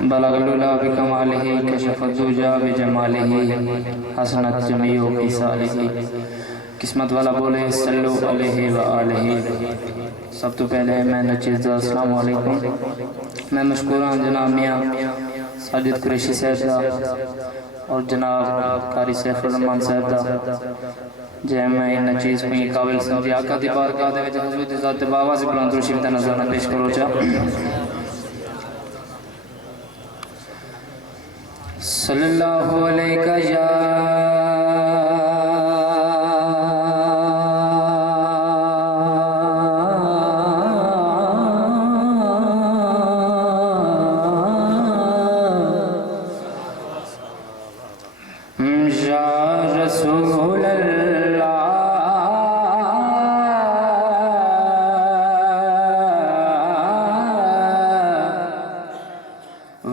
बलगलुला बिकमालिही कशफ़द्दुजा बिजमालिही हसनत जमीउ खिसालिही। किस्मत वाला बोले सल्लु अलैहि व आलिही। सब तो पहले मैं नचीज़ अस्सलाम वालेकुम। मैं मशकूरान जनाब मियाँ साजिद कुरैशी साहब और जनाब कारी सैफुर रहमान साहब जै मैं इन चीज़ को काबिल समझी आका दी बारगाह दे विच हुज़ूर दी ज़ात बावा से बुलंद रुशीद दा नज़राना पेश करो चा। सल्लल्लाहु अलैका या रसूल अल्लाह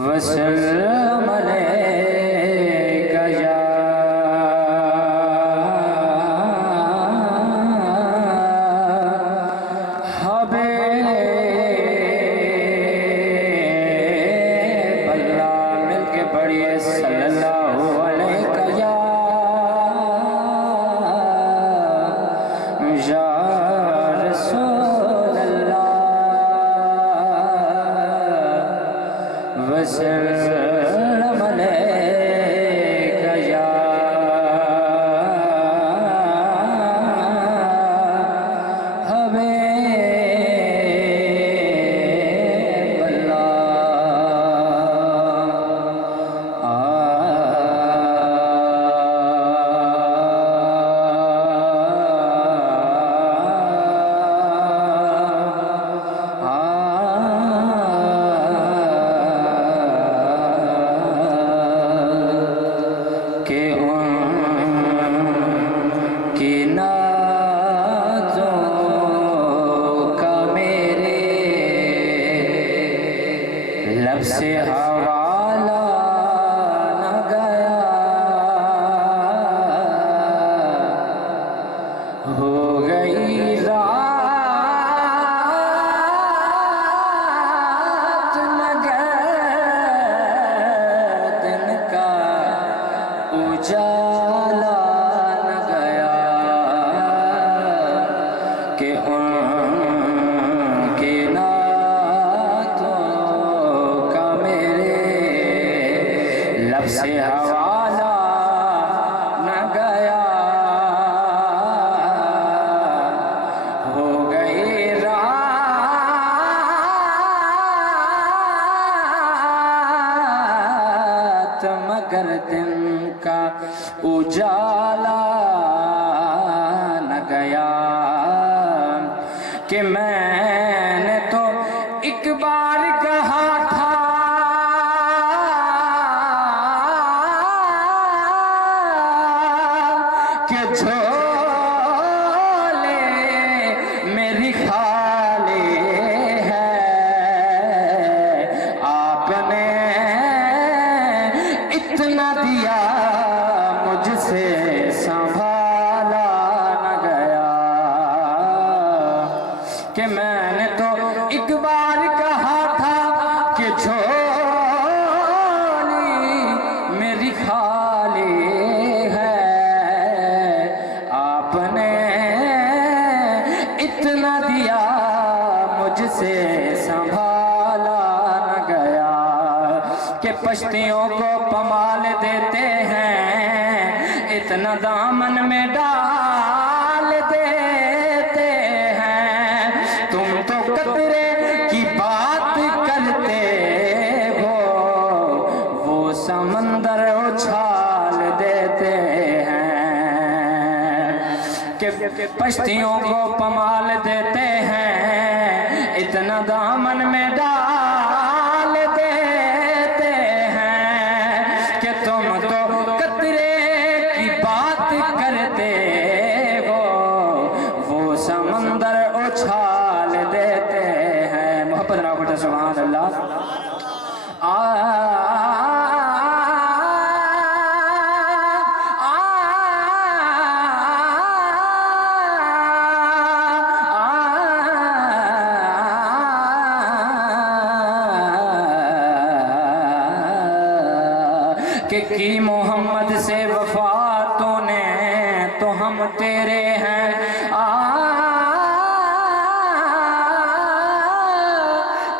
वसल्लम अलैका या हबीब अल्लाह। मिलके पढ़िए सल्लल्लाहु अलैका या रसूल अल्लाह वसल्लम अलैका या हबीब के उनकी नाज़ों का मेरे लब से हवाला न गया। हो गई रात मगर दिन का उजाला न गया कि उनके नातों का मेरे लब से हवाला न गया। हो गई रात मगर दिन का उजाला न गया कि मैंने तो एक बार कहा था कि झोले मेरी खाली है। आपने इतना दिया मुझसे संभाला न गया कि मैंने तो एक बार कहा था कि झोली मेरी खाली है। आपने इतना दिया मुझसे संभाला न गया कि पश्तियों को पमाल देते हैं इतना दामन में डाल देते हैं। तुम तो कतरे की बात करते हो वो समंदर उछाल देते हैं कि पश्तियों को पमाल देते हैं इतना दामन में डाल देते हैं कि तुम तो कतरे की बात करते हो वो समंदर उछाल देते हैं। मोहब्बत ना पड़े सुभान अल्लाह। कि की मोहम्मद से वफा तूने तो हम तेरे हैं।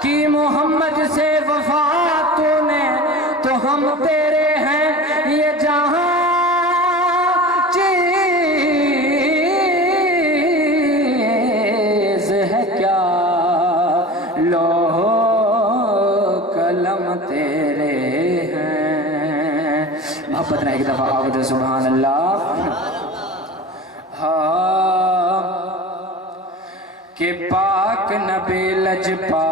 की मोहम्मद से वफा तूने तो हम तेरे हैं। ये जहां चीज है क्या लोहो कलम तेरे हैं। मोहब्बत ना एक दफा आबद सुभान अल्लाह। हाँ कि पाक नबी लजपा